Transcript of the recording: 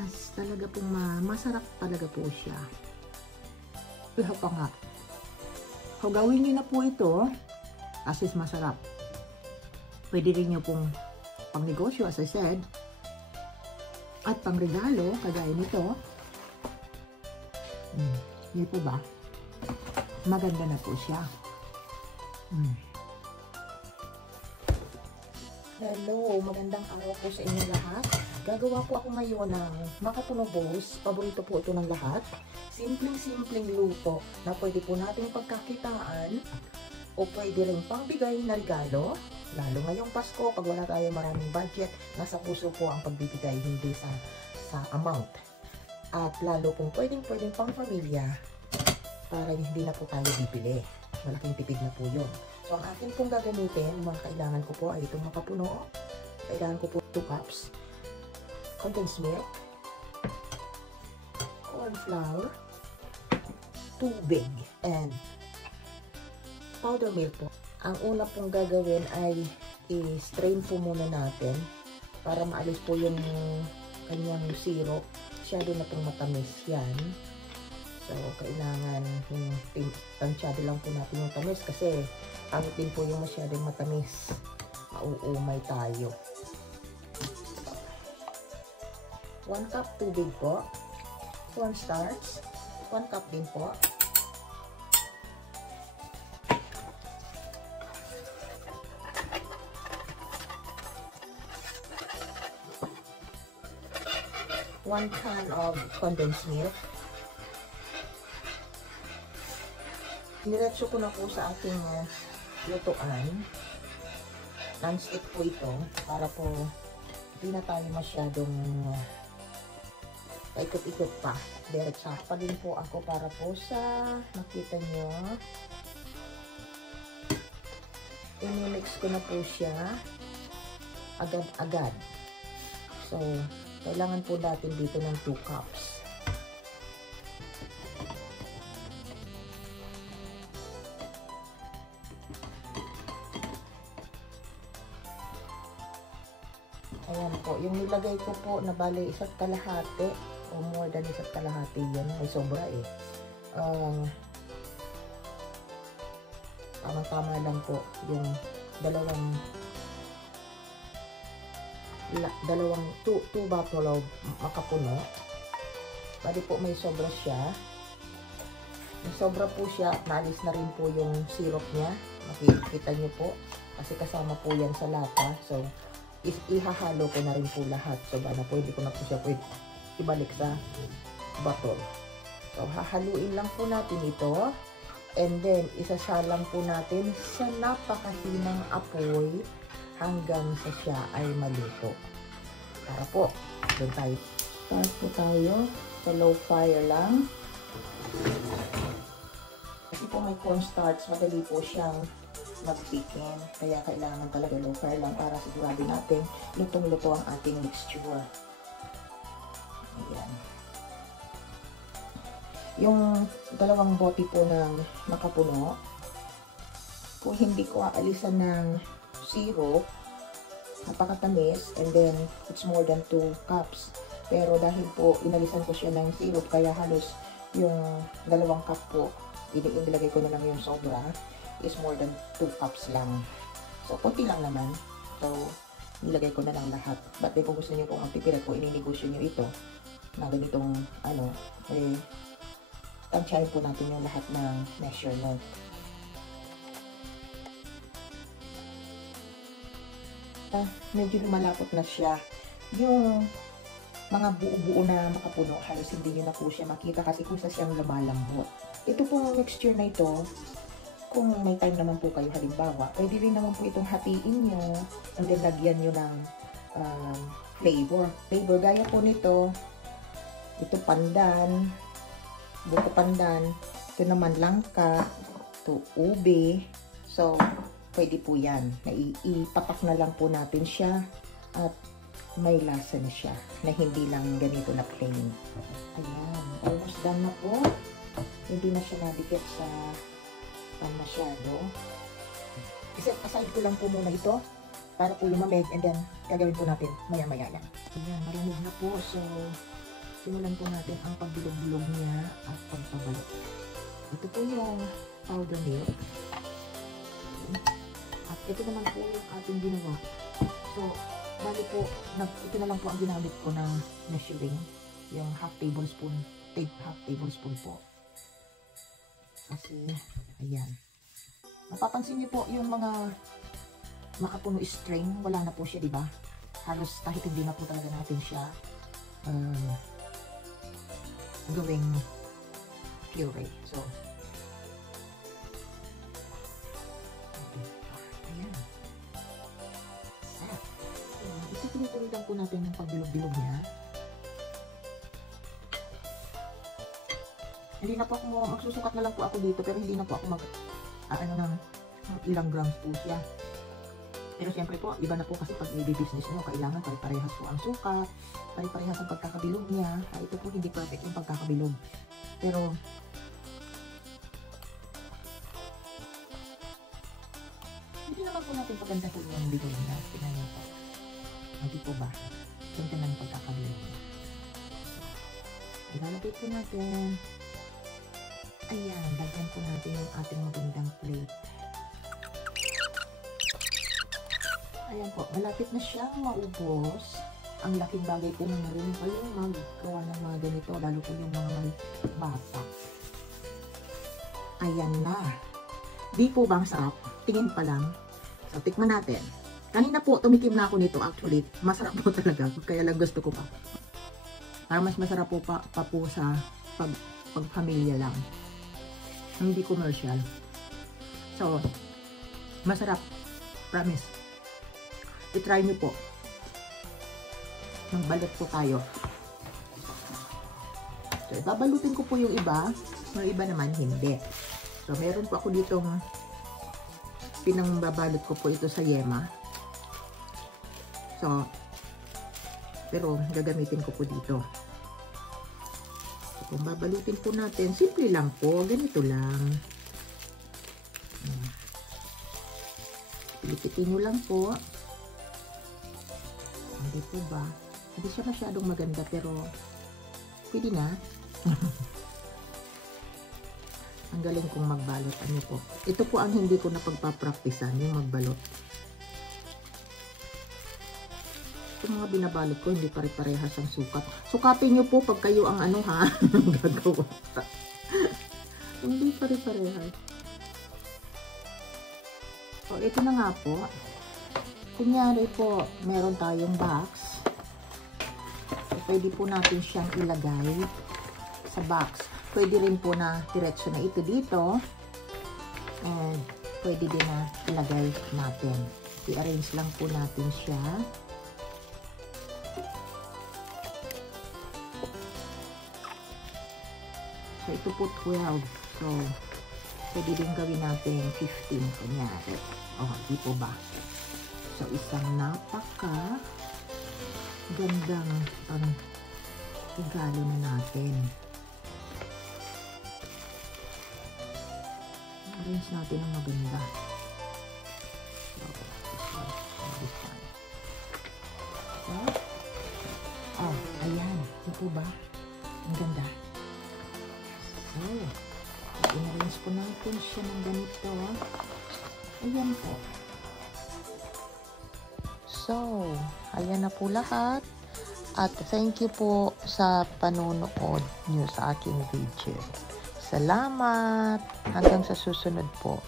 As talaga pong masarap talaga po siya. Iha pa nga. So, gawin nyo na po ito. As is masarap. Pwede rin nyo pong pang negosyo, as I said. At pang regalo, kagaya nito. Hindi po ba? Maganda na po siya. Hello, magandang araw po sa inyo lahat. Gagawa po ako ngayon ng makapuno balls. Paborito po ito ng lahat. Simpleng-simpleng luto na pwede po nating pagkakitaan o pwede rin pangbigay na regalo. Lalo ngayong Pasko, pag wala tayo maraming budget, nasa puso po ang pagbibigay, hindi sa amount. At lalo pong pwedeng pang pamilya para hindi na po tayo bibili. Malaking tipid na po yun. So, ang akin pong gagamitin, mga kailangan ko po ay itong makapuno. Kailangan ko po 2 cups. Condensed milk. Corn flour. Tubig. And powder milk po. Ang una pong gagawin ay i-strain po muna natin para maalis po yung kanyang syrup. Masyado na pong matamis yan. So, kailangan tansyado lang po natin yung tamis kasi pangit din po yung masyadong matamis. Mauumay tayo. 1 cup tubig po. Cornstarch. 1 cup din po. One can of condensed milk. Niretso ko na po sa ating lutuan. Non-stick po ito para po hindi na tayo masyadong ikot-ikot pa. Diretso pa din po ako para po sa makita nyo. I-mix ko na po siya agad-agad. So, kailangan po natin dito ng 2 cups. Ayan po, yung nilagay ko po na bali 1 kalahati o more than 1 kalahati yan. May sobra eh. Tama-tama lang po yung dalawang 2 bottle of makapuno. Bali po may sobra siya. May sobra po siya. Naalis na rin po yung syrup niya. Makikita nyo po. Kasi kasama po yan sa lata. So, ihahalo ko na rin po lahat. So, bana po, hindi ko na po siya pwede ibalik sa bottle. So, hahaluin lang po natin ito. And then, isasalang po natin sa napakahinang apoy hanggang sa siya ay maluto. Para po, doon tayo. Start po tayo sa low fire lang. Kasi po may cornstarch, madali po siyang mag-thicken. Kaya kailangan talaga low fire lang para sigurado natin lutong-luto ang ating mixture. Ayan. Yung 2 bote po ng makapuno, kung hindi ko aalisan ng syrup, napakatamis, and then it's more than 2 cups. Pero dahil po inalisan ko siya ng syrup, kaya halos yung 2 cup po, inilagay ko na lang yung sobra, is more than 2 cups lang. So, konti lang naman. So, nilagay ko na lang lahat. But kung gusto niyo pong magpipilat po, ininegosyo niyo ito na ganitong, tansyahin po natin yung lahat ng measurement. Medyo lumalapot na siya. Yung mga buo-buo na makapuno, halos hindi nyo na po siya makita kasi kusa siyang lumalambot. Ito pong mixture na ito, kung may time naman po kayo halimbawa, pwede rin naman po itong hatiin nyo and then lagyan nyo ng flavor. Gaya po nito, ito pandan, buko pandan, ito naman langka, ito ube. So, pwede po yan. Ipatak na lang po natin siya at may lasa na siya na hindi lang ganito na plain. Ayan, almost done na po. Hindi na siya nabigit sa masyado. Iset aside ko lang po muna ito para po lumamig and then gagawin po natin maya-maya lang. Ayan, malamig na po. So, simulan po natin ang pagbilog-bilog niya at pagpabalot. Ito po yung powder milk. At ito naman po yung ating ginawa. So, bali po, ito na lang po ang ginamit ko na measuring. Yung half tablespoon po. Kasi, ayan. Mapapansin niyo po yung mga makapuno string, wala na po siya, di ba? Halos kahit hindi na po talaga natin siya gawing puree. So, ayan. Ito tinutuloy lang po natin yung pagbilog-bilog niya. Hindi na po ako, magsusukat na lang po ako dito, pero hindi na po ako ng ilang grams po siya. Pero siyempre po, iba na po kasi pag i-business nyo, kailangan pare-parehas po ang sukat, pare-parehas ang pagkakabilog niya. Ito po hindi perfect yung pagkakabilog. Pero, hindi naman po natin pagandahin yung bilog niya. Tingnan niyo po. Hindi po ba? Ganda na yung pagkakabilog niya. Ilalagay po natin. Ayan, lagyan po natin yung ating magandang plate. Ayan po, malapit na siyang maubos. Ang laking bagay po na rin pa yung maggawa ng mga ganito, lalo po yung mga may bata. Ayan na. Di po bang sarap? Tingin pa lang. So, tikman natin. Kanina po, tumikim na ako nito actually. Masarap po talaga, kaya lang gusto ko pa. Para mas masarap po pa po sa pag-pamilya lang. Hindi commercial. So, masarap. Promise. I-try nyo po. Magbalot po tayo. So, babalutin ko po yung iba. Yung iba naman, hindi. So, meron po ako ditong pinangbabalot ko po ito sa yema. So, pero gagamitin ko po dito. So, kung babalutin po natin, simple lang po. Ganito lang. Pilipitin nyo lang po. Hindi po ba? Hindi siya masyadong maganda pero pwede na. Ang galing kong magbalot. Ano po? Ito po ang hindi ko napagpapraktisan, yung magbalot. Itong mga binabalot ko, hindi pare-parehas ang sukat. Sukatin nyo po pag kayo ang ano ha, gagawa. Hindi pare-parehas. So, ito na nga po. Kunyari po, meron tayong box. So, pwede po natin siyang ilagay sa box. Pwede rin po na diretso na ito dito. And pwede din na ilagay natin. I-arrange lang po natin siya. So, ito po 12. So, pwede din gawin natin 15. Kunyari. Di po ba? So, isang napaka gandang regalo na natin. Arrange natin ang maganda. So, this one. So, ayan. Ito ba? Ang ganda. So, in-arrange po natin siya ng ganito. Ayan po. So, ayan na po lahat. At thank you po sa panonood nyo sa aking video. Salamat! Hanggang sa susunod po.